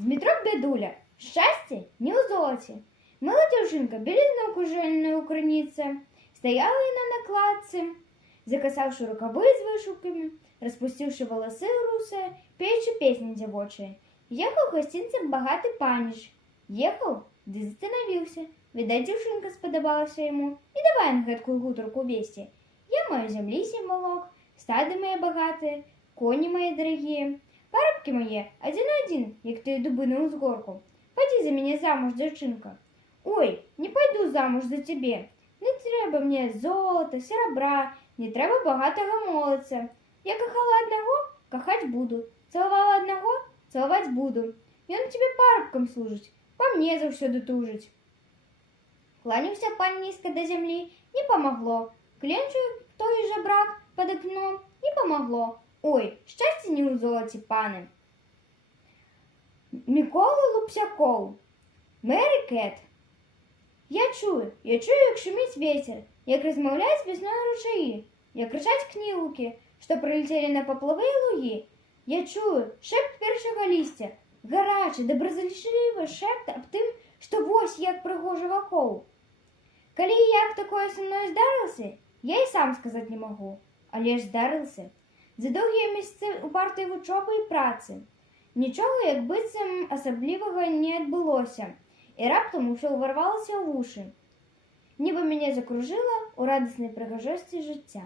Дмитрок бедуля, счастье не у золоте. Мила дівчинка, білизну кужельної у криниці, стояла вона на кладці, закасавши рукави з вишивками, распустивши волосы русые, пеючи песни девочие. Ехал гостинцем богатый панич. Ехал, да застановился. Видать, девчонка сподобалась ему. И давай на гэткую гутарку вести. Я мою земли символок, стады мои богатые, кони мои дорогие, парабки мои один-один, як ты дубы на узгорку. Пойди за меня замуж, девчонка. Ой, не пойду замуж за тебе. Не треба мне золота, серебра, не треба багатого молодця. Я кохала одного, кохать буду. Целовала одного, целовать буду. И он тебе парубком служить, по мне завсёды тужить. Кланялся пан низко до земли, не помогло. Кленчу той же брак под окном, не помогло. Ой, счастье не у золоте, пане. Микола Лупсяков, Мері Кет. Я чую, як шумить ветер, як розмовляють весною ручаї, як кричать кнілки, що прилетіли на поплави і луги. Я чую шепт першого листя, гарячий, доброзичливий шепт об тим, що вось як пригожа вакол. Калі і як такое со мною здарилося, я і сам сказати не можу, але ж здарилося. За довгі місяці упартої вучоби і праці. Нічого, як быццам асаблівага не адбылося, і раптам усё ўварвалася ў вушы. Нібы мяне закружыла ў радаснай прыгажосці жыцця.